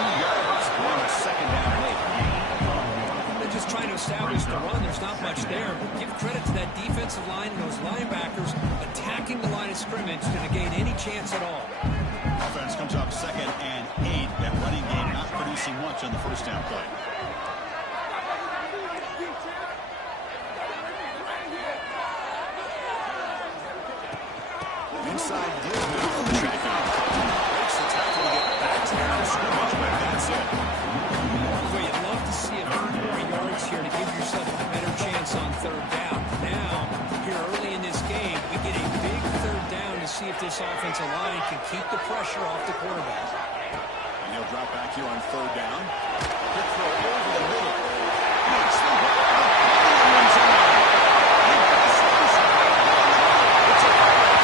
yards on a second down late. They're just trying to establish the run. There's not much there. But give credit to that defensive line and those linebackers attacking the line of scrimmage to negate any chance at all. Offense comes up 2nd and 8. That running game not producing much on the first down play. Inside deal now from the tracking. Breaks the tackle to get back to the line of scrimmage, but that's it. Well, you'd love to see a few more yards here to give yourself a better chance on 3rd down. Now, here early in this game, we get a big 3rd down to see if this offensive line can keep the pressure off the quarterback. And he'll drop back here on 3rd down. Quick throw over the middle. Makes the ball up. Runs around. It's a pass.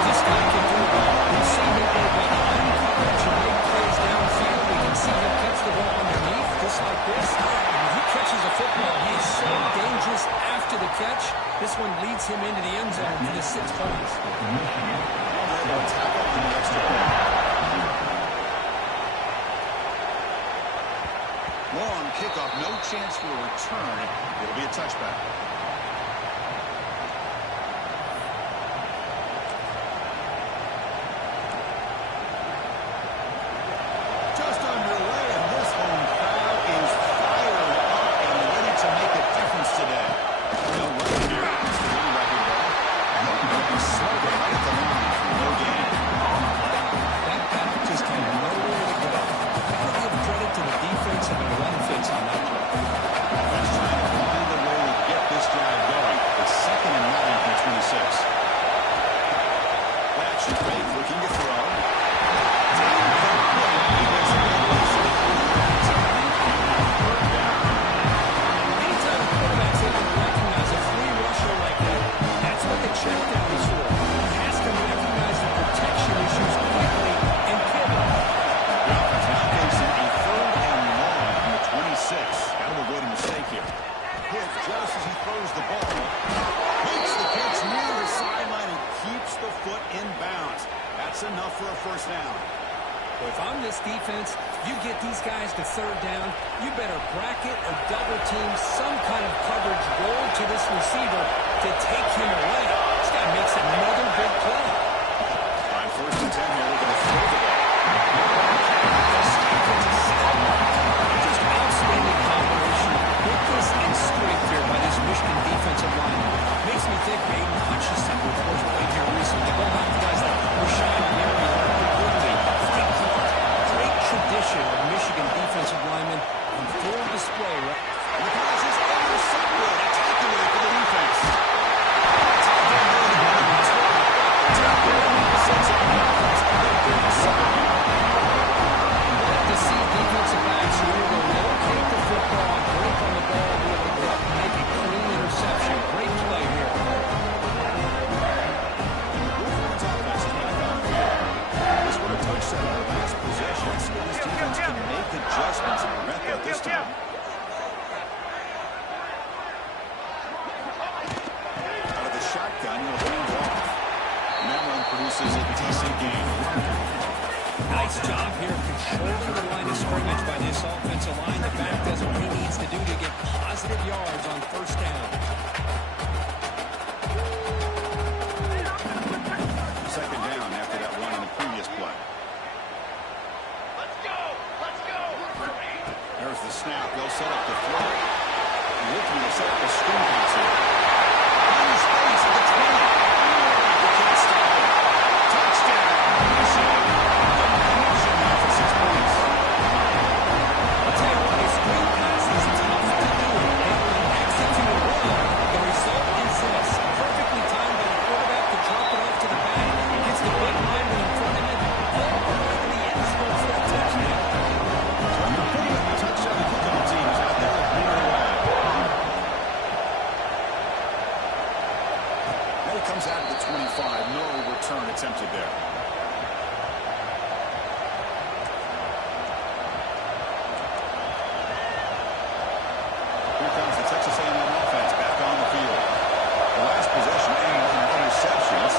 This guy can do it all. We've seen him go behind coverage and make plays downfield. We can see him catch the ball underneath, just like this. And when he catches a football, he is so dangerous after the catch. This one leads him into the end zone for the 6 points. Long kickoff, no chance for a return. It'll be a touchback. Just underway, and this home crowd is fired up and ready to make a difference today. No run here. Running back in ball. Slowed it right at the line for no gain. That back just had nowhere to go. Gotta give credit to the defense and the run fits on that play. That's trying to find a way to get this drive going. It's 2nd and 9 from 26. That's Drake looking to throw. Anytime a quarterback's able to recognize a free rusher like that, that's what the check down is for. He has to recognize the protection issues quickly and pivot. The offense now facing a 3rd and long from the 26. Got to avoid a mistake here. Hit just as he throws the ball. Makes the catch near the sideline and keeps the foot in bounds. That's enough for a 1st down. Well, if I'm this defense, you get these guys to 3rd down, you better bracket or double team some kind of coverage roll to this receiver to take him away. This guy makes another big play. On 1st and 10, they're looking to throw the ball. Just outstanding combination, quickness and strength here by this Michigan defensive line. Makes me think of Aiden Hutchinson, who of course played here recently. Go back to guys like Rashawn Gary, great tradition of Michigan defensive linemen on full display. And the pass is intercepted. A takeaway for the defense. Like to see defensive backs who are able to locate the football, break on the ball, be able to go up and make a clean interception. Great play here. This one a touchdown on the last possession. See if this defense can make adjustments and prevent that this time. Out of the shotgun, he'll hand off. And that one produces a decent gain. Nice job here controlling the line of scrimmage by this offensive line. The back does what he needs to do to get positive yards on 1st down. 2nd down after that one in the previous play. Let's go! Let's go! There's the snap. They'll set up the throw. Looking to set up a screen pass here. In space at the 20. They can't stop it. Touchdown. Michigan. Michigan now for 6 points. I'll tell you what, a screen pass is tough to do. And when he executes it well, the result is this. Perfectly timed by the quarterback to drop it off to the back. Gets the big lineman in front of it. All the way to the end zone for a touchdown. So you're putting up the touchdown. The kickoff team is out there to clear it away. Now he comes out of the 25. No return attempted there. Here comes the Texas A&M offense back on the field. The last possession ended with an interception. Let's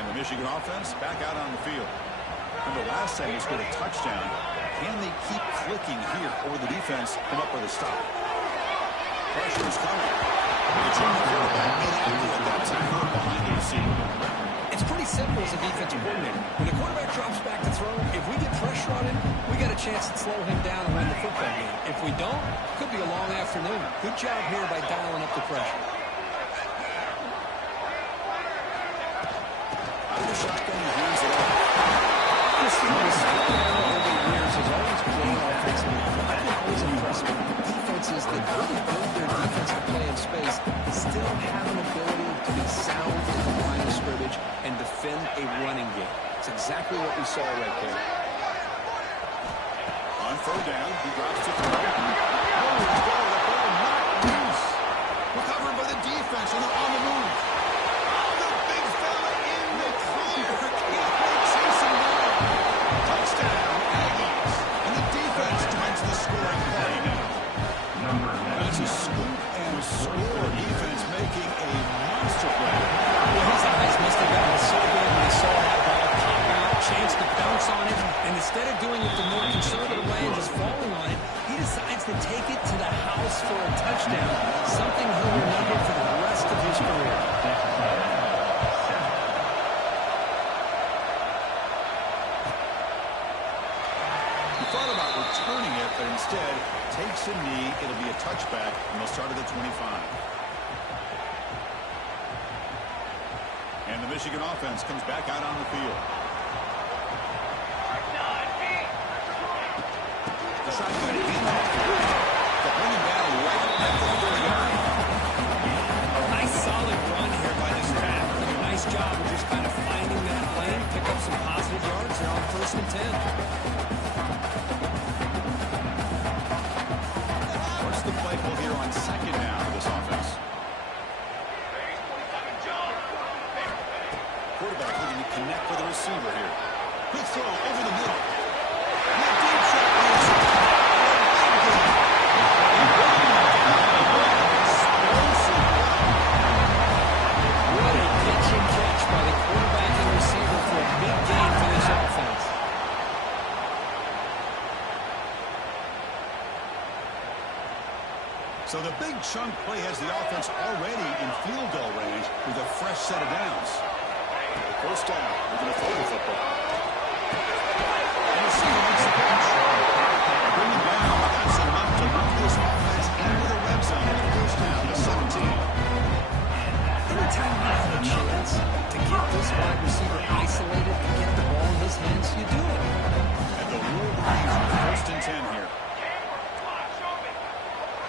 And the Michigan offense back out on the field. Remember, last time they scored a touchdown. Can they keep clicking here, or will the defense come up with a stop? Pressure is coming. They turn the quarterback inaccurate that time behind the receiver. It's pretty simple as a defensive coordinator. When the quarterback drops back to throw, if we get pressure on him, we got a chance to slow him down and win the football game. If we don't, could be a long afternoon. Good job here by dialing up the pressure. Out of the shotgun, he hands it off. This team has over the years has always played offensively. I've been always impressed with defenses that really build their defensive play in space, still have an ability to be sound in the line of scrimmage and defend a running game. It's exactly what we saw right there. On third down, he drops to throw. Oh, he's got the ball not loose. Recovered by the defense, and they're on the move. Oh, the big fella in the clear. Can't quite chase him down. Touchdown, Aggies. And the defense joins the scoring party now. That's a scoop and a score. Defense making a monster play. Well, his eyes must have gotten so big when he saw that ball pop out, chance to bounce on it, and instead of doing it the more conservative way and just falling on it, he decides to take it to the house for a touchdown, something he'll remember for the rest of his career. He thought about returning it, but instead takes a knee. It'll be a touchback, and they'll start at the 25. And the Michigan offense comes back out on the field. The shotgun handoff. They'll bring him down right at the 30-yard line. Nice solid run here by this back. Nice job of just kind of finding that lane, pick up some positive yards. They're on 1st and 10. What's the play call here on 2nd down for this offense? Quarterback looking to connect with the receiver here. Quick throw over the middle. And a deep shot is explosive. What a pitch and catch by the quarterback and receiver for a big game for this offense. So the big chunk play has the offense already in field goal range with a fresh set of downs. First down, we're going to throw the football. And the receiver makes the catch. Bring it down. That's enough to move this offense into the red zone. First down to 17. Anytime you have a chance to get this wide receiver isolated and get the ball in his hands, you do it. And the rule reads 1st and 10 here.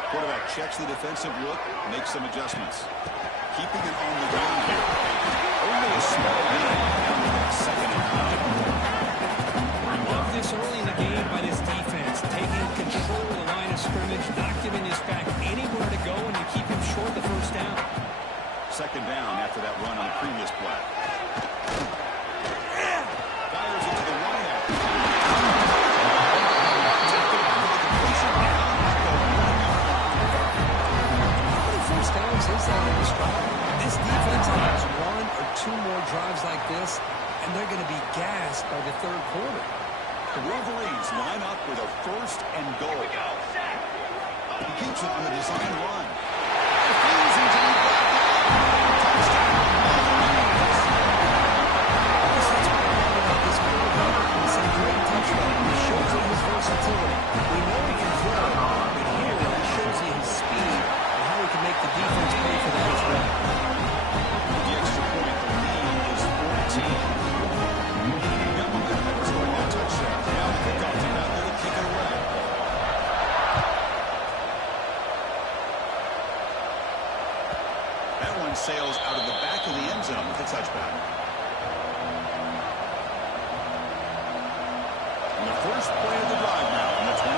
Quarterback checks the defensive look, makes some adjustments. Keeping it on the ground here. Only a small gain. Now 2nd and 9. Love this early in the game by this defense, taking control of the line of scrimmage, not giving his back anywhere to go, and you keep him short the 1st down. 2nd down after that run on the previous play. Fires into the wideout. How many 1st downs is that in this drive? This defense has 1 or 2 more drives like this, and they're going to be gassed by the 3rd quarter. The Wolverines line up with a 1st and goal. He keeps it on the design run. Defends until he got down. Touchdown. This is what I love about this quarterback. It's a great touchdown. It shows you his versatility. We know he can throw, but here it shows you his speed and how he can make the defense pay for that as well. The extra point, the lead is 14. Got momentum to score that touchdown. Now the kickoff team out there to kick it away. That one sails out of the back of the end zone with a touchback. And the first play of the drive now on the 25.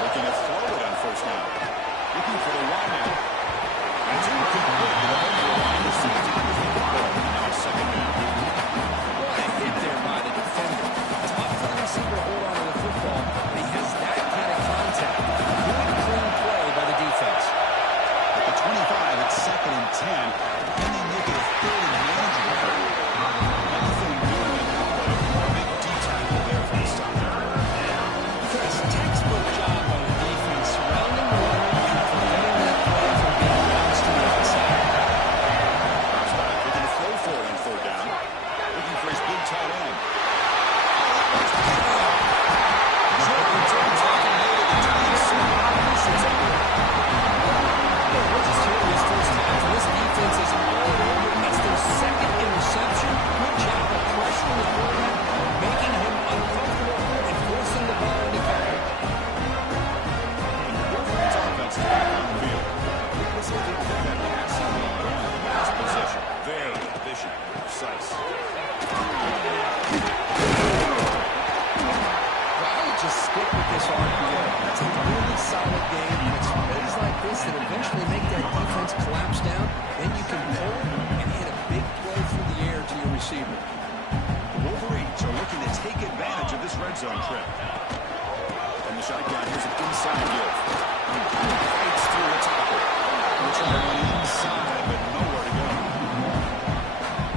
Looking to throw it on 1st down. Looking for the wideout. And two quick hit to the over line of safety. Now 2nd down. What a hit there by the defender. Tough for the receiver to hold on to the football, but he has that kind of contact. Good, clean play by the defense. At the 25, it's 2nd and 10. look at a fairly manageable hurdle. Nothing doing it, but a big D tackle there for the stop. Chris, textbook job by the defense, surrounding the runner and preventing that play from being bounced to the outside. Drops back, looking to throw for it on third down. Looking for his big tight end. Zone trip. From the shotgun, here's an inside give. Fights through a tackle. They're trying to run inside, but nowhere to go.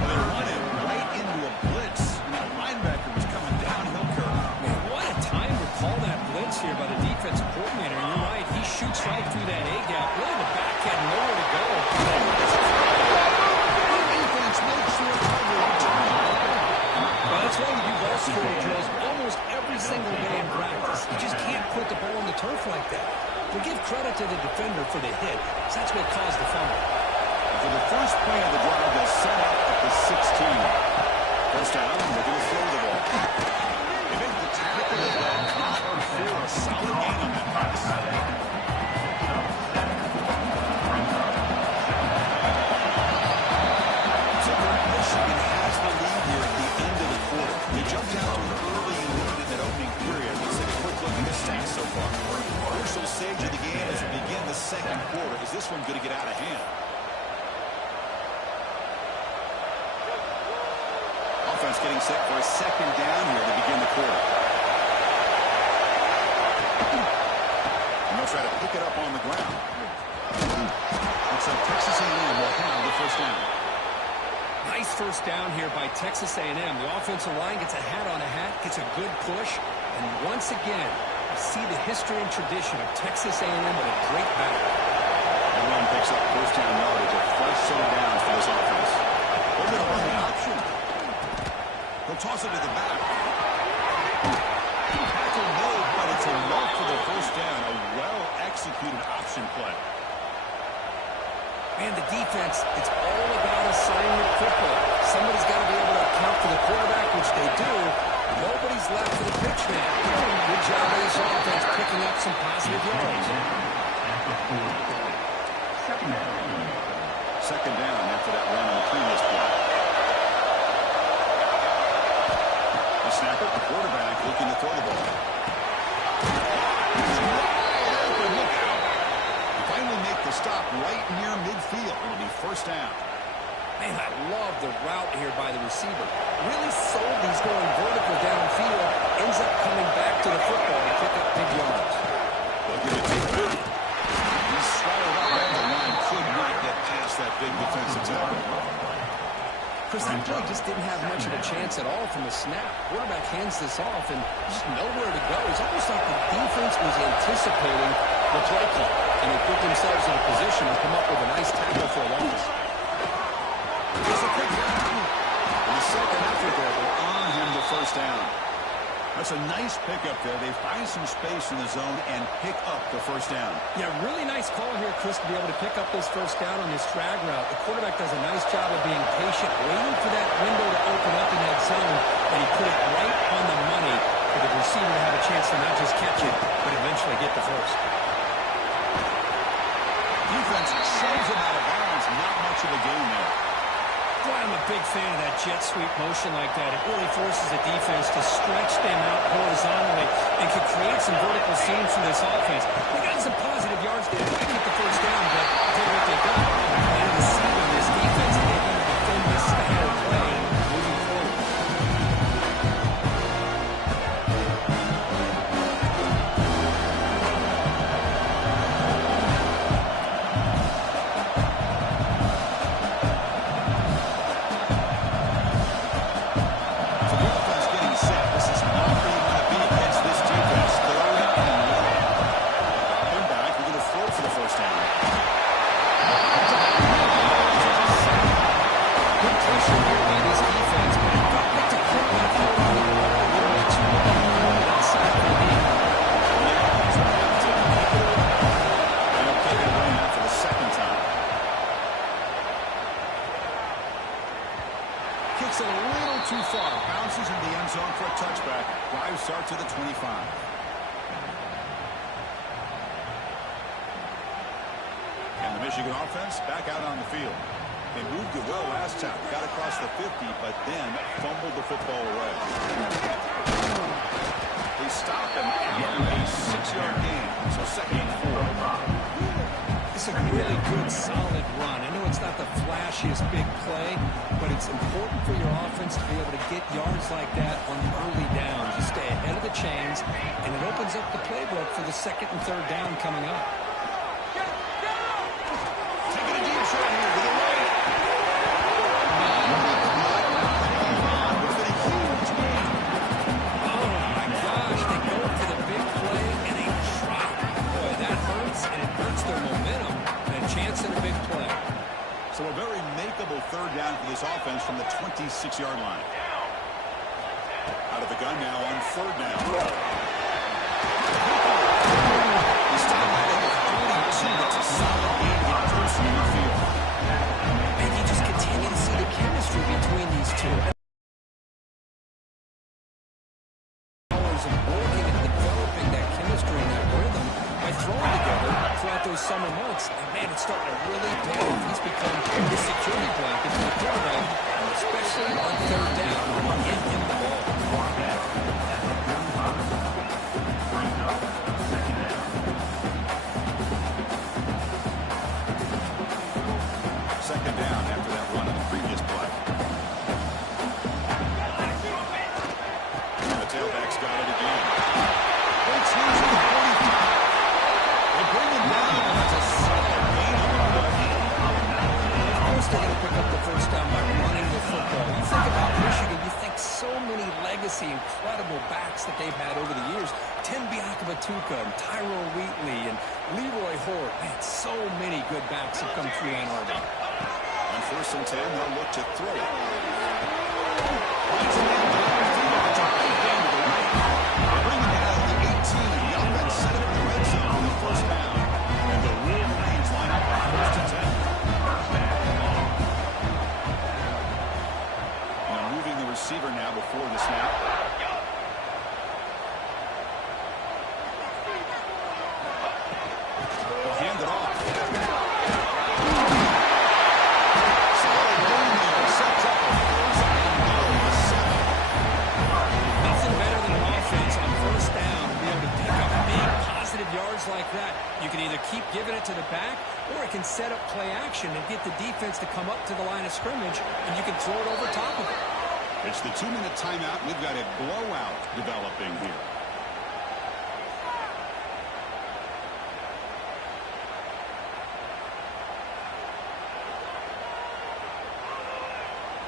And they run it right into a blitz. And that linebacker was coming downhill curve. Man, what a time to call that blitz here by the defensive coordinator. And you're right, he shoots right through that A-gap. Really, the back had nowhere to go. The defense makes the recovery. Well, that's why we do ball security drills almost every single day in practice. You just can't put the ball on the turf like that. We give credit to the defender for the hit, so that's what caused the fumble. For the first play of the drive, they'll set up at the 16. First down, they're going to throw the ball. They make the tackle as well. Comes for a solid gain on that pass. So Michigan has the lead here at the end of the quarter. They jumped out to an early lead in that opening period. Let's take a quick look at the stats so far. Crucial stage of the game as we begin the second quarter. Is this one going to get out of hand? Offense getting set for a second down here to begin the quarter. And they'll try to pick it up on the ground. Looks like Texas A&M will have the first down. Nice first down here by Texas A&M. The offensive line gets a hat on a hat, gets a good push, and once again, you see the history and tradition of Texas A&M with a great back. The run picks up first down yardage, a fresh set of downs for this offense. They're going to run the option. He'll toss it to the back. Tackle made, but it's enough for the first down. A well-executed option play. Man, the defense, it's all about assignment football. Somebody's got to be able to account for the quarterback, which they do. Nobody's left for the pitch man. Good job by this offense picking up some positive yards. Second down after that run on the previous play. The snapper, the quarterback, looking to throw the ball. Look out. Finally make the stop right near midfield. It'll be first down. Man, I love the route here by the receiver. Really sold these going vertical downfield. Ends up coming back to the football to pick up big yards. Looking to take back. He's swallowed up and the line could not get past that big defensive tackle. Chris, that play just didn't have much of a chance at all from the snap. Quarterback hands this off and just nowhere to go. It's almost like the defense was anticipating the play call, and they put themselves in a position to come up with a nice tackle for a loss. There's a quick down. And the second effort there will earn him the first down. That's a nice pickup there. They find some space in the zone and pick up the first down. Yeah, really nice call here, Chris, to be able to pick up this first down on this drag route. The quarterback does a nice job of being patient, waiting for that window to open up in that zone, and he put it right on the money for the receiver to have a chance to not just catch it, but eventually get the first. Defense shoves him out of bounds. Not much of a gain there. Boy, I'm a big fan of that jet sweep motion like that. It really forces the defense to stretch them out horizontally and can create some vertical seams for this offense. They got some positive yards there. They get the first down, but I'll tell you what they got. They're the seed on this defense, and they're going to defend this style of play moving forward. kicks it a little too far. Bounces into the end zone for a touchback. Drive starts at the 25. And the Michigan offense back out on the field. They moved it well last time. Got across the 50, but then fumbled the football away. They stop him at a 6-yard gain. So second and 4. It's a really good, solid run. I know it's not the flashiest big play, but it's important for your offense to be able to get yards like that on the early downs. You stay ahead of the chains, and it opens up the playbook for the second and third down coming up. Taking a deep shot here to the right. Oh, my gosh. They go for the big play, and they drop. Boy, that hurts, and it hurts their momentum. And a chance at a big play. So a very makeable third down for this offense from the 26-yard line. Out of the gun now on third down. He's tied back at the 42. That's a solid gain to get close to midfield. And you just continue to see the chemistry between these two. Hours of working and developing that chemistry and that rhythm by throwing together throughout those summer months. And man, it's starting to really pay off. He's become the security blanket for the quarterback, especially on third down. Get him the ball. Second down after that run on the previous play. And the tailback's got it again. Great change to the 45. They bring him down. That's a solid gain on the play. Of course they're going to pick up the first down by running the football. You think about Michigan, you think so many legacy, incredible backs that they've had over the years. Tim Biakabatuka and Tyrone Wheatley and Leroy Hort. Man, so many good backs have come through Ann Arbor. On first and 10, they'll look to throw it. Bring it down to the 18. The offense set up in the red zone on the first down. And the Wolverines line up on first and 10. Now moving the receiver now before the snap. They'll hand it off. Nothing better than an offense on first down to be able to pick up big, positive yards like that. You can either keep giving it to the back, or it can set up play action and get the defense to come up to the line of scrimmage, and you can throw it over top of it. It's the 2-minute timeout. We've got a blowout developing here.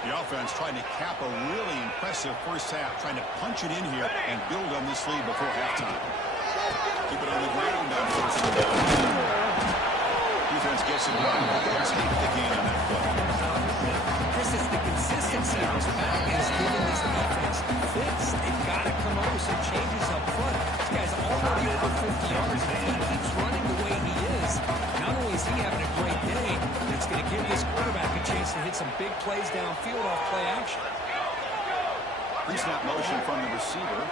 The offense trying to cap a really impressive first half, trying to punch it in here and build on this lead before halftime. Keep it on the ground on first and down. Defense gets it down. Let's take the gain on that play. Chris, it's the consistency of this back is giving this defense fits. They've got to come up with some changes up front. This guy's already over 50 yards, and if he keeps running the way he is, not only is he having a great day, but it's going to give this quarterback a chance to hit some big plays downfield off play action. Pre-snap motion from the receiver.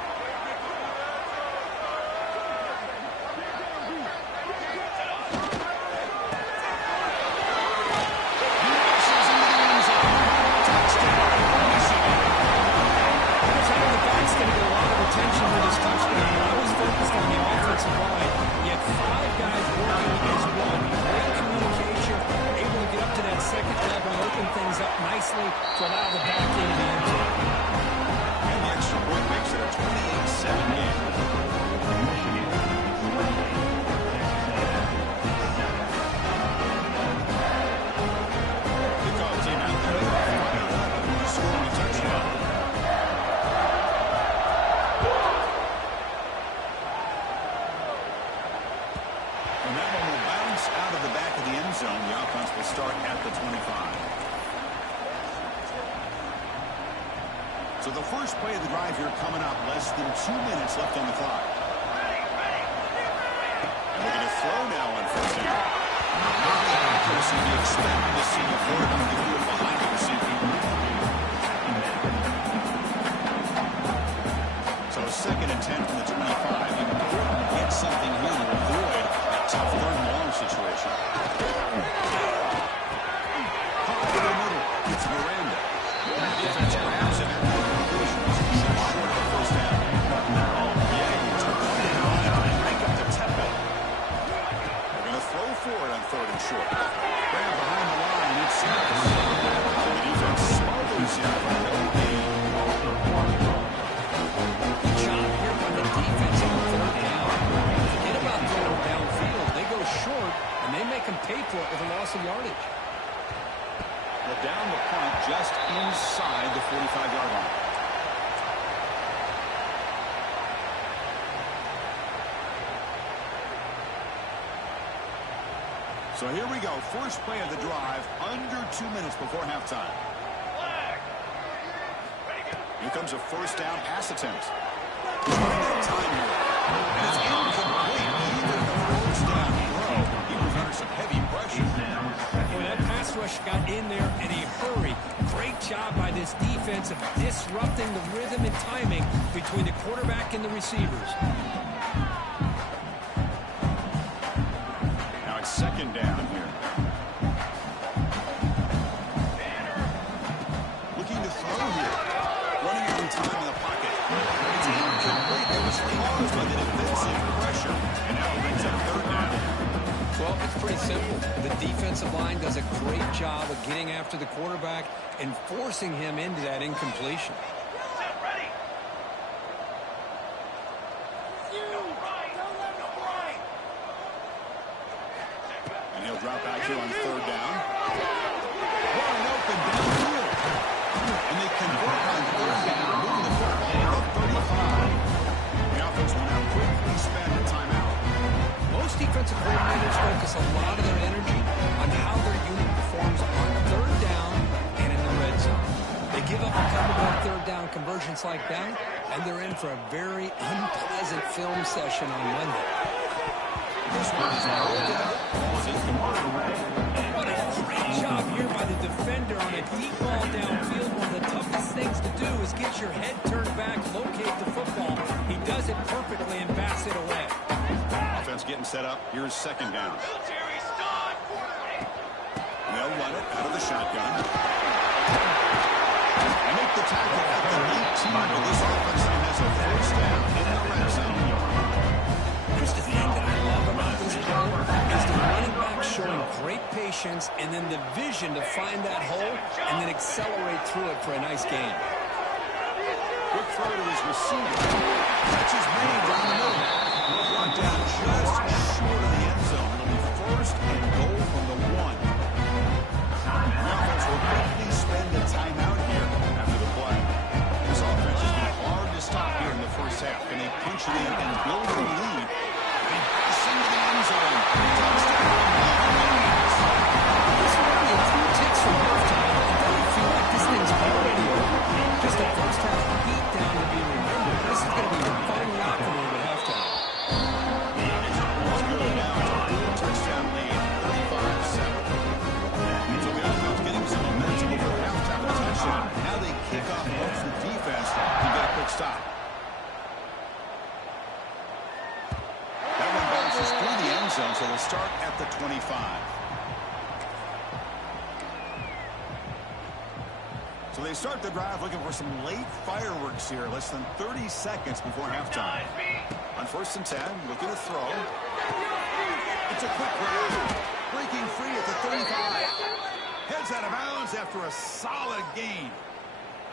Attention with his touchdown. I was focused on the offensive line. He had 5 guys working as one. Great communication, able to get up to that second level and open things up nicely to allow the back end of the end zone. And the extra point makes it a 28-7 game. They call a team out there. Scoring a touchdown. Zone. The offense will start at the 25. So the first play of the drive here coming up. Less than 2 minutes left on the clock. And we're going to throw now on first down. Not the accuracy you expect to see before it on the field behind the receiver. for it with a loss of yardage. Well, down the punt just inside the 45-yard line. So here we go. First play of the drive, under 2 minutes before halftime. Here comes a first down pass attempt. Time here. And it's incomplete. Even the first down throw, he was under some heavy pressure. Boy, that pass rush got in there in a hurry. Great job by this defense of disrupting the rhythm and timing between the quarterback and the receivers. Now it's second down here. Looking to throw here. Running out of time in the pocket. It's incomplete. It was caused by the defensive pressure. And now it brings up third down. Well, it's pretty simple. The defensive line does a great job of getting after the quarterback and forcing him into that incompletion. And he'll drop back here on third down. Wide open downfield. And they convert on third down, moving the football to 35. The offense will now quickly spend a timeout. Most defensive coordinators focus a lot of their energy on how their unit performs on third down and in the red zone. They give up a couple of third down conversions like that, and they're in for a very unpleasant film session on Monday. This one is pulled out. What a great job here by the defender on a deep ball downfield. One of the toughest things to do is get your head turned back, locate the football. He does it perfectly and bats it away. Offense getting set up. Here's second down. They'll run it out of the shotgun. And make the tackle at the 19. But this offense has a first down in the red zone. Here's the thing that I love about this play is the running back showing great patience and then the vision to find that hole and then accelerate through it for a nice gain. Quick throw to his receiver. Catch is made down the middle. Brought down just short of the end zone. It'll be first and goal from the 1. The offense will quickly spend a timeout here after the play. This offense has been hard to stop here in the first half. Can they punch it in and build a lead? They pass into the end zone. This will be a few ticks from halftime. It doesn't feel like this thing's going anywhere. Just a first half beat down to be remembered. This is going to be a fun locker room at halftime. Let's go now to a good touchdown lead, 35-7. So the offense getting some momentum before halftime with a touchdown. Now they kick off both the defense to get a quick stop. That one bounces through the end zone, so they'll start at the 25. So they start the drive looking for some late fireworks here, less than 30 seconds before halftime. On first and 10, looking to throw. It's a quick grab. Breaking free at the 35. Heads out of bounds after a solid gain.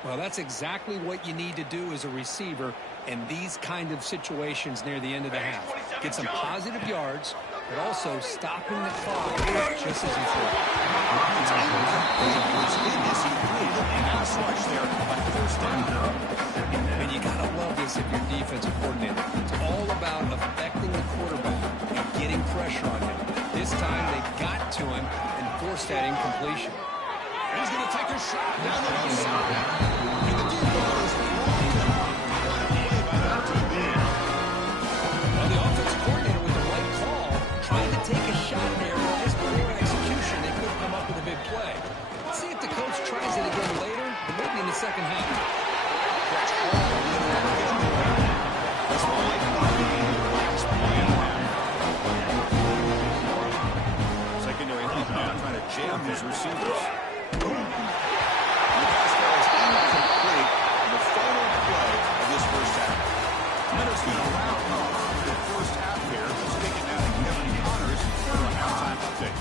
Well, that's exactly what you need to do as a receiver in these kind of situations near the end of the half. Get some positive yards, but also stopping the clock just as important. It's incomplete. He was hit as he threw the pass rush there on first down. And you got to love this if you're defensive coordinator. It's all about affecting the quarterback and getting pressure on him. This time they got to him and forced that incompletion. He's going to take a shot down the left side. And the deep ball is blocked. What a play by that DB. Well, the offensive coordinator with the right call, trying to take a shot there, but just poor execution. They couldn't come up with a big play. Let's see if the coach tries it again later, or maybe in the second half. That's all in the way. That's what I want to be in the last play and a half. Secondary lead now trying to jam his receivers. The pass ball is incomplete in the final play of this first half. Minutes going to wrap up the first half here. Let's take it now to Kevin Connors for a halftime update.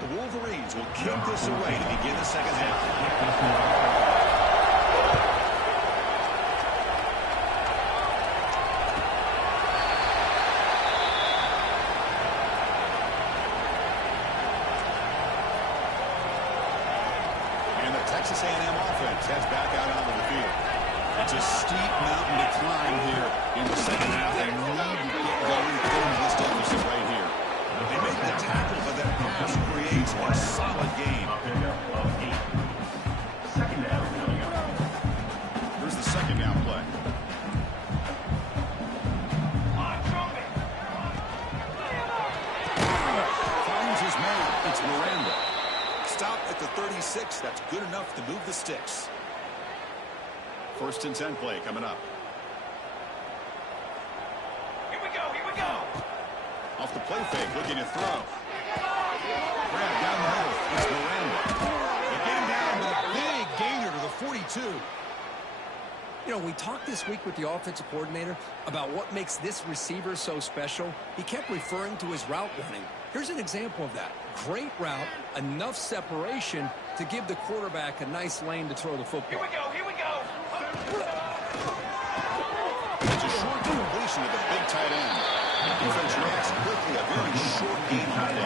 The Wolverines will kick this away to begin the second half. Texas A&M offense heads back out onto the field. It's a steep mountain to climb here in the second half. They need to get going, pulling this deficit right here. They make the tackle, but that pass creates a solid gain. Here's the second down play. Finds his man. It's Miranda. Stop at the 36. That's good enough to move the sticks. 1st and 10 play coming up. Here we go, here we go. Off the play fake, looking to throw. Grab down the middle. It's Miranda. They get him down with a big gainer to the 42. You know, we talked this week with the offensive coordinator about what makes this receiver so special. He kept referring to his route running. Here's an example of that. Great route, enough separation to give the quarterback a nice lane to throw the football. Here we go, here we go. It's a short completion of the big tight end. The defense reacts quickly. A very short gain on the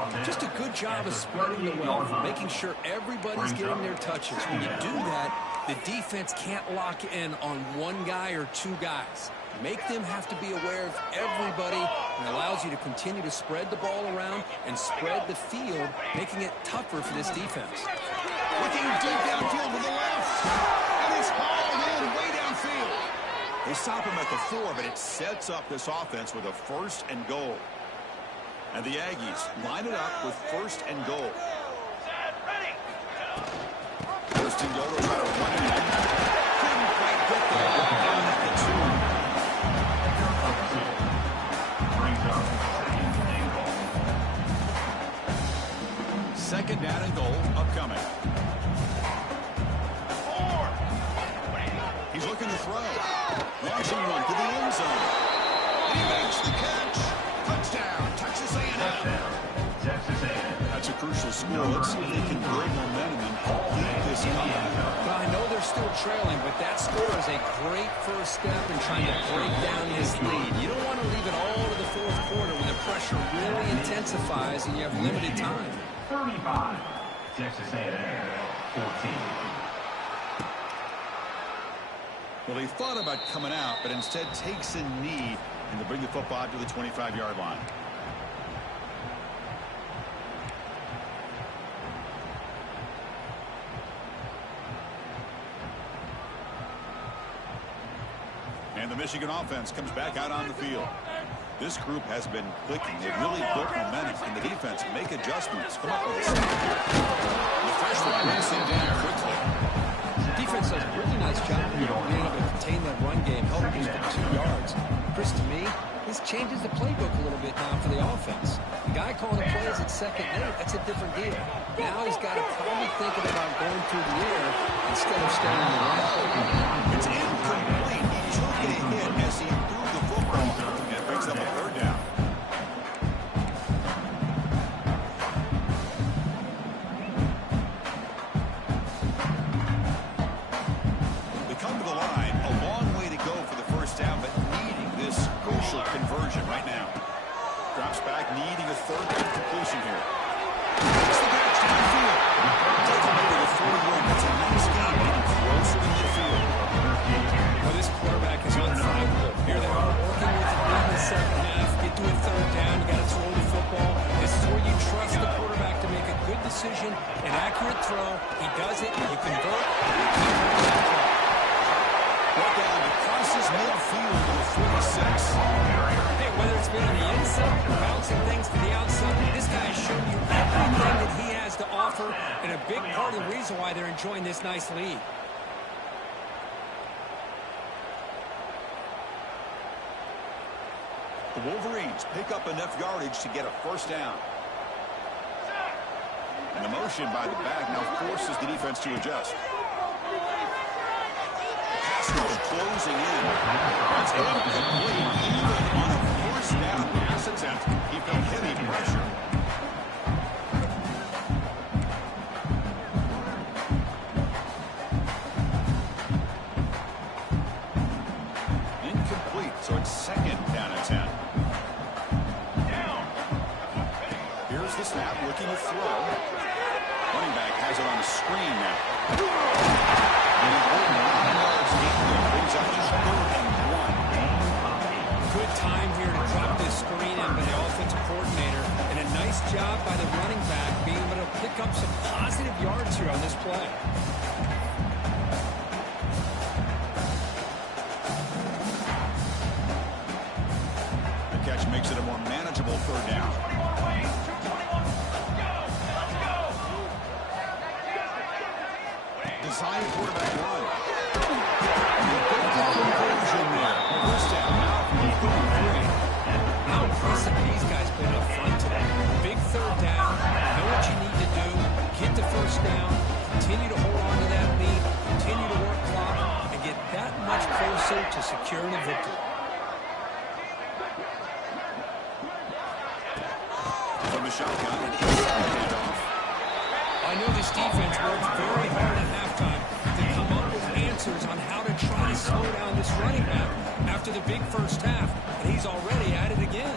play. Just a good job of spreading the wealth, making sure everybody's getting their touches. When you do that, the defense can't lock in on one guy or two guys. Make them have to be aware of everybody, and allows you to continue to spread the ball around and spread the field, making it tougher for this defense. Looking deep downfield to the left. And it's hauled in way downfield. They stop him at the 4, but it sets up this offense with a 1st and goal. And the Aggies line it up with 1st and goal. Set, ready. 1st and goal. They'll try to run it in. Couldn't quite get there. Down at the 2. Second down and goal upcoming. 4. He's looking to throw. Launching one to the end zone. And he makes the catch. Touchdown, Texas A&M. That's a crucial score. Let's see if they can build momentum and keep this coming. Well, I know they're still trailing, but that score is a great first step in trying to break down this lead. You don't want to leave it all to the 4th quarter when the pressure really intensifies and you have limited time. 35, Texas A&M, 14. Well, he thought about coming out, but instead takes a knee and to bring the football to the 25-yard line. And the Michigan offense comes back out on the field. This group has been clicking. They've really built momentum in the defense. Make adjustments. Come up with a stop here. The freshman brings him down quickly. Defense does a really nice job of being able to contain that run game, help just the 2 yards. Chris, to me, this changes the playbook a little bit now for the offense. The guy calling the plays at 2nd and 8, that's a different deal. Now he's got to probably thinking about going through the air instead of staying in the ground. It's incomplete. He took a hit as he threw the football, and it brings up a 3rd down. They come to the line, a long way to go for the 1st down, but needing this crucial conversion right now. Drops back, needing a 3rd down completion here. It's the catch downfield. Take away to the 41. That's a nice game, getting closer to midfield. Well, this quarterback is on fire. Here they are working with the lead in the second half. Get to a 3rd down. You got to throw the football. This is where you trust the quarterback to make a good decision, an accurate throw. He does it. You convert. Brought down crosses midfield to the 46. Hey, whether it's been on the inside or bouncing things to the outside, this guy has shown you everything that he has to offer, and a big part of the reason why they're enjoying this nice lead. The Wolverines pick up enough yardage to get a 1st down. And the motion by the back now forces the defense to adjust. The pass rush closing in. That's incomplete. Even on a 1st down pass attempt, he felt heavy pressure. Incomplete, so it's 2nd down and 10. Here's the snap, looking to throw. Running back has it on the screen now. And over 9 yards gained, brings up just 3rd and 1. Good time here to drop this screen in by the offensive coordinator, and a nice job by the running back being able to pick up some positive yards here on this play. The catch makes it a more manageable 3rd down. Design quarterback run. Conversion there. First down now from the 33. How impressive these guys been up front today. Big 3rd down. Know what you need to do. Get the 1st down. Continue to hold on to that lead. Continue to work clock and get that much closer to securing a victory. From the shotgun, an inside handoff. I know this defense worked very hard at halftime to come up with answers on how to try to slow down this running back after the big 1st half, and he's already at it again.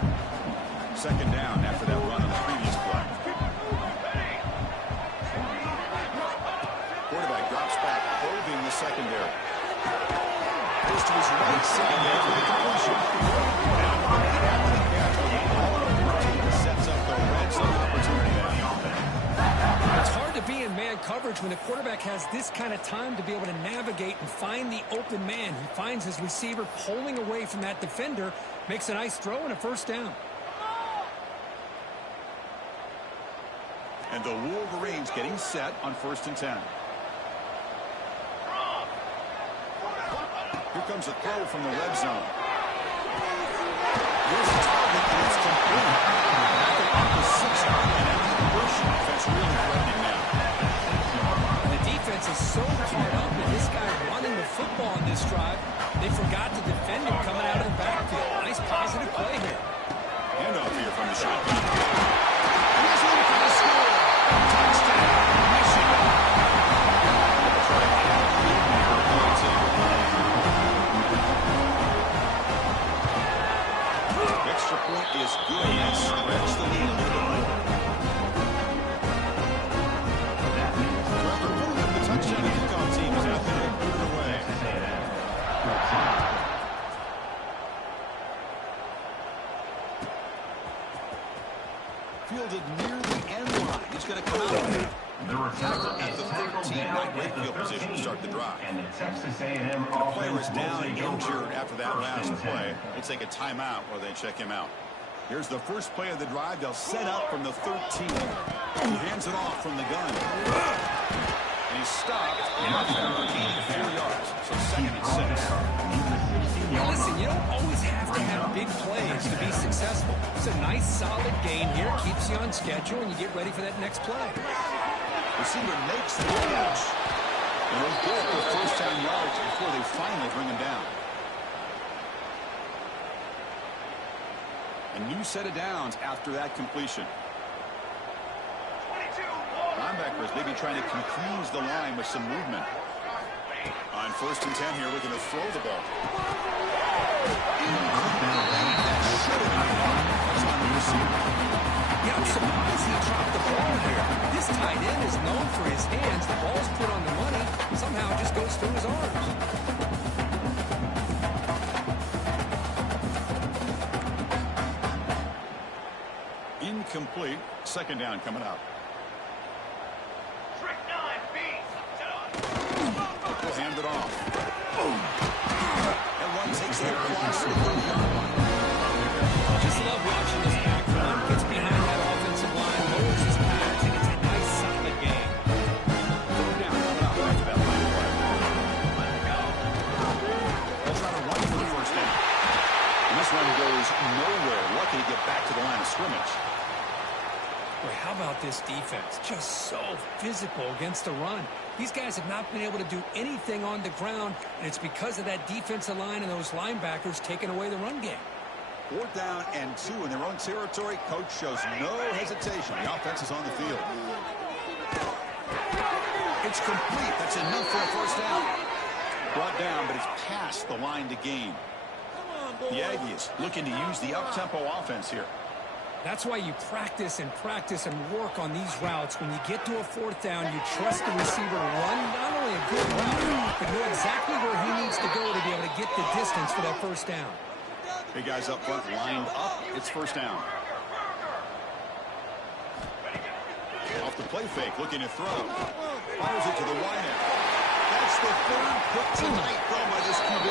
2nd down after that run on the previous play. Quarterback drops back, holding the secondary. Goes to his right side there for the completion. Now right after the catch with the ball at 14, sets up the red zone opportunity now. It's hard to be in man coverage when the quarterback has this kind of time to be able to navigate and find the open man. He finds his receiver pulling away from that defender, makes a nice throw and a 1st down. And the Wolverines getting set on 1st and 10. Here comes a throw from the red zone. Here's the target, and it's complete. Off the 6-yard line after the conversion. That's really threatening now. And the defense is so caught up in this guy running the football on this drive, they forgot to defend him coming out of the backfield. Nice positive play here. Handoff here from the shotgun. He's in for the score. Touchdown, Michigan. Extra point is good and stretch the lead a little bit more. After pulling up the touchdown, the kickoff team is out there and put it away. Fielded near the end line. He's going to come out with it. Tackle at the 13, right great field position to start the drive. And the Texas A&M The player is down injured after that last play. They'll take a timeout or they check him out. Here's the first play of the drive. They'll set up from the 13. He hands it off from the gun. And he's stopped after 84 yards. So 2nd and 6. Now listen, you don't always have to have big plays to be successful. It's a nice, solid gain here. Keeps you on schedule, and you get ready for that next play. Receiver makes the catch. And they'll get the 1st down yards before they finally bring him down. A new set of downs after that completion. Linebackers maybe trying to confuse the line with some movement. On 1st and 10 here, looking to throw the ball. Yeah, I'm surprised he dropped the ball here. This tight end is known for his hands. The ball's put on the money. Somehow it just goes through his arms. Incomplete. 2nd down coming up. Trick 9B. We'll hand it off. And one takes the cross to the 30-yard line. Just love watching this back run. Gets behind that offensive line, lowers his pads, and it's a nice, solid game. 3rd down coming up after that line of play. They'll try to run for the 1st down. And this one goes nowhere. Lucky to get back to the line of scrimmage. Boy, how about this defense? Just so physical against the run. These guys have not been able to do anything on the ground, and it's because of that defensive line and those linebackers taking away the run game. 4th down and 2 in their own territory. Coach shows no hesitation. The offense is on the field. It's complete. That's enough for a 1st down. Brought down, but it's past the line to gain. The Aggies looking to use the up-tempo offense here. That's why you practice and work on these routes. When you get to a fourth down, you trust the receiver to run not only a good route, but know exactly where he needs to go to be able to get the distance for that first down. Hey, guys up front lined up. It's first down. Off the play fake, looking to throw. Fires it to the wideout. That's the third pick tonight thrown by this QB.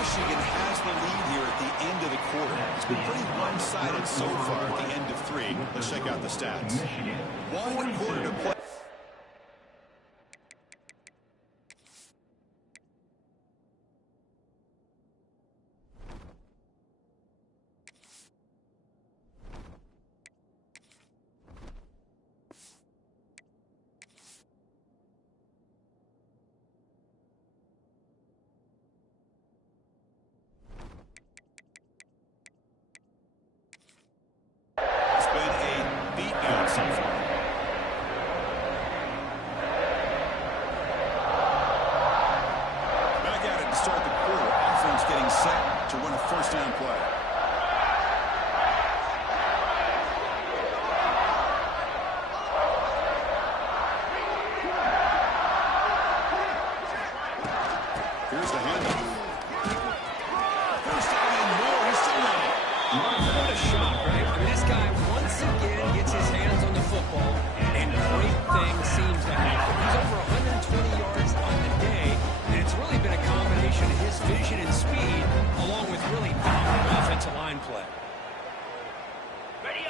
Michigan has the lead here at the end of the quarter. It's been pretty one-sided so far at the end of 3. Let's check out the stats. 1 quarter to play.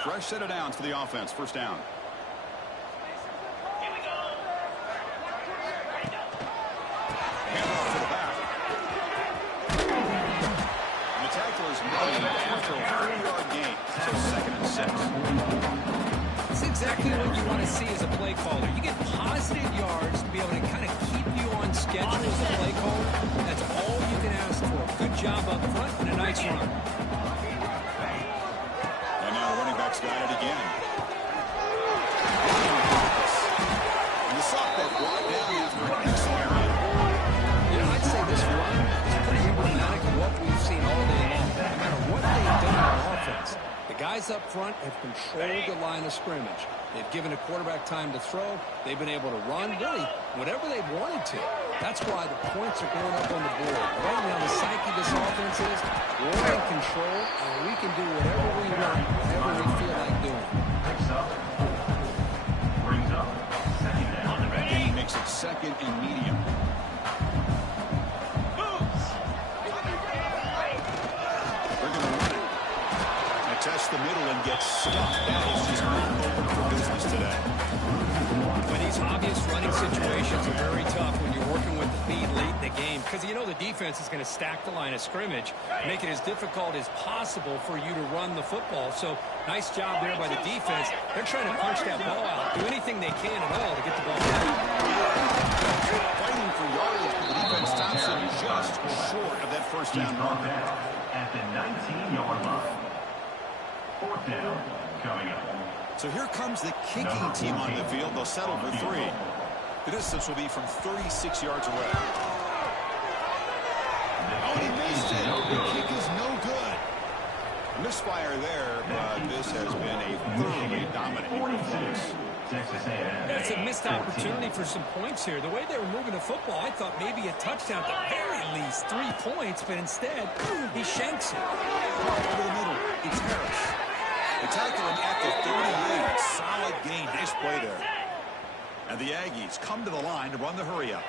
Fresh set of downs for the offense. First down. Here we go. Hand off to the back. And the tackle is made after a 30-yard gain. So 2nd and 6. That's exactly what you want to see as a play caller. You get positive yards to be able to kind of keep you on schedule as a play caller. That's all you can ask for. Good job up front and a nice run. Got it again. And the softball brought down after an excellent run. You know, I'd say this run is pretty emblematic of what we've seen all day long. No matter what they've done on offense, the guys up front have controlled the line of scrimmage. They've given a quarterback time to throw. They've been able to run, really, whatever they've wanted to. That's why the points are going up on the board. Right now, the psyche of this offense is we're in control, and we can do whatever we want, whatever we feel like doing. Next up, brings up second down. And he makes it 2nd and medium. They're going to run it. They test the middle and get stuck. That is just not open for business today. But these obvious running situations are very tough when you're working with the lead late in the game, because you know the defense is going to stack the line of scrimmage, make it as difficult as possible for you to run the football. So nice job there by the defense. They're trying to punch that ball out, do anything they can at all to get the ball back. Fighting for yardage, but the defense stops it just short of that first down mark. At the 19-yard line. Fourth down coming up. So here comes the kicking team on the field. They'll settle for 3. The distance will be from 36 yards away. Oh, he missed it. The kick is no good. Misfire there, but this has been a thoroughly dominating performance. That's a missed opportunity for some points here. The way they were moving the football, I thought maybe a touchdown, at the very least 3 points, but instead, he shanks it. Over the middle, it's Harris. They tackle him at the 38. Solid gain. Nice play there. And the Aggies come to the line to run the hurry-up.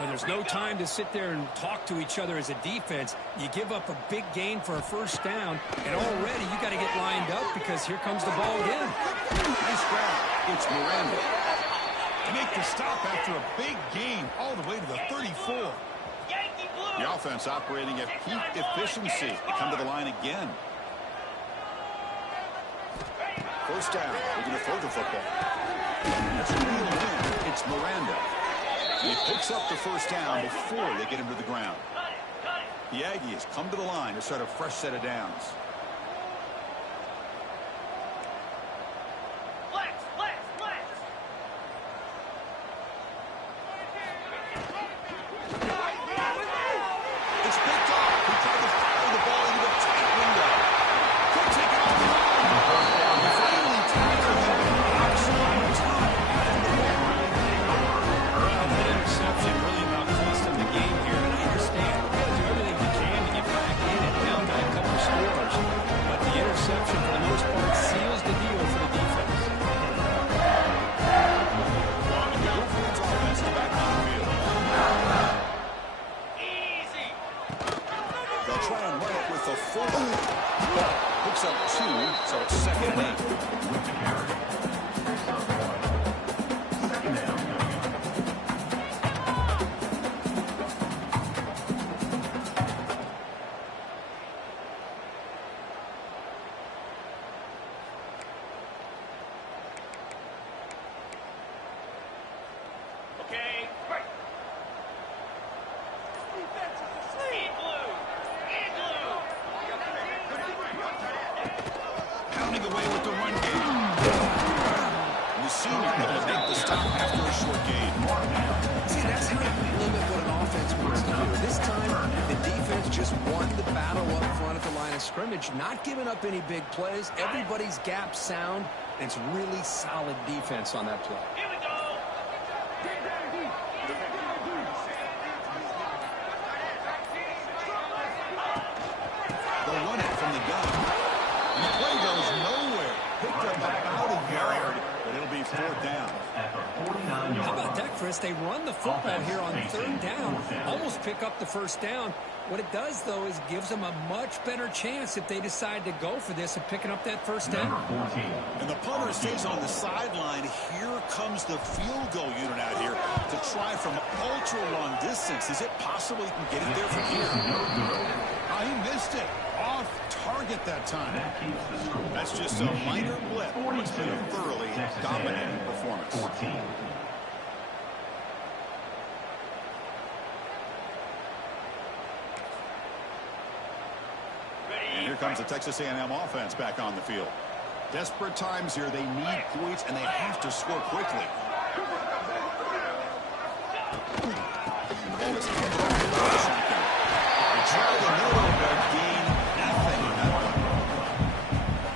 And there's no time to sit there and talk to each other as a defense. You give up a big gain for a first down, and already you got to get lined up because here comes the ball again. Nice grab. It's Miranda. To make the stop after a big gain all the way to the 34. The offense operating at peak efficiency. They come to the line again. First down. We're going to throw the football. It's a real win. It's Miranda. And he picks up the first down before they get him to the ground. The Aggies come to the line to start a fresh set of downs. It's picked off. He tried to fire the ball into the tight window. Could take it off. He finally tackled him, but knocks him on top and the ball. Well, that interception really about cost him the game here. And I understand. We've got to do everything we can to get back in and down by a couple of scores. But the interception, for the most part, seals the deal for the defense. Dolphins offense is back on the field. Easy. They'll try and run it with a full. Picks up 2, so it's second and 8. With the carry. Second down coming up. Okay. Right. Eat blue. Eat blue. Pounding away with the run game. The senior able to make the stop after a short gain. See, that's how you limit what an offense wants to do. This time, the defense just won the battle up front at the line of scrimmage, not giving up any big plays. Everybody's gap sound, and it's really solid defense on that play. Here we go. They'll run it from the gun. And the play goes nowhere. Picked up about a yard, but it'll be 4th down. At the 49-yard How about line. that, Chris? They run the football here on 3rd down, almost pick up the 1st down. What it does, though, is gives them a much better chance if they decide to go for this and picking up that 1st down. Number 14. And the punter stays on the sideline. Here comes the field goal unit out here to try from ultra long distance. Is it possible he can get it there from here? No good. He missed it. Off target that time. That keeps the score. That's just a minor blip. It's been a thoroughly Texas dominant A&M, performance. 14. And here comes the Texas A&M offense back on the field. Desperate times here. They need points, and they have to score quickly. Ball is handed off to the shotgun. They try the middle, but gain nothing on that one.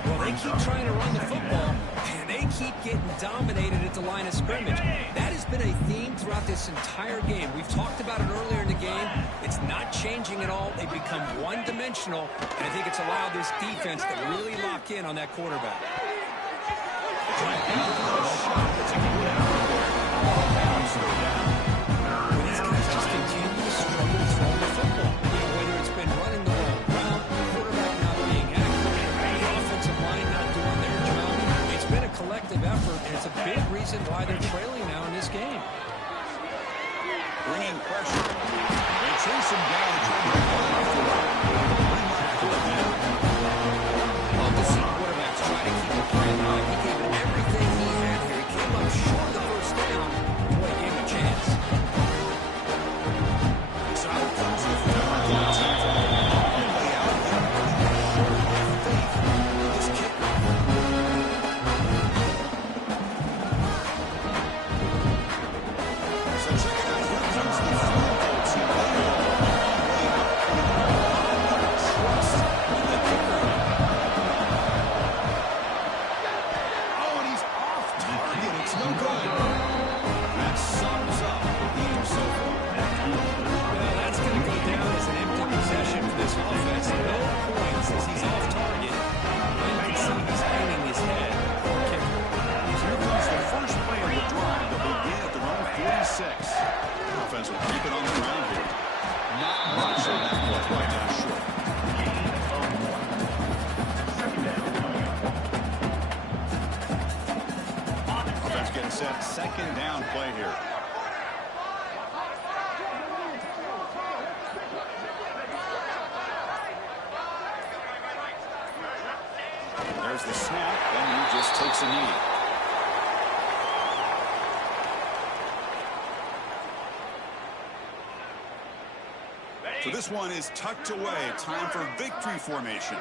Well, they keep trying to run the football, and they keep getting dominated at the line of scrimmage. That has been a theme throughout this entire game. We've talked about it earlier in the game. It's not changing at all. They've become one-dimensional, and I think it's allowed this defense to really lock in on that quarterback. Well, these guys just continue to struggle throwing the football. Whether it's been running the ball around, quarterback not being accurate, the offensive line not doing their job. It's been a collective effort, and it's a big reason why they're trailing now in this game. Bringing pressure. They chase him down and try to get him off the line. Love to see quarterbacks try to keep the play alive. He gave it everything he had here. He came up short of the 1st down. Boy, he gave him a chance. So out comes the field. Play out there. Faith. This kicker. So check it out. Here comes the field goal team. Way out. Trust in the kicker. Oh, and he's off target. It's no good. That sums up the game so far. Well, that's going to go down as an empty possession for this offense. No points as he's off target. And you can see he's hanging his head. Poor kicker. Here comes the first play of the drive that begin at their own 46. Offense will keep it on the ground here. Not much on that play. Right down short. Second down coming up. Offense getting set. 2nd down play here. There's the snap, and he just takes a knee. So this one is tucked away. Time for victory formation.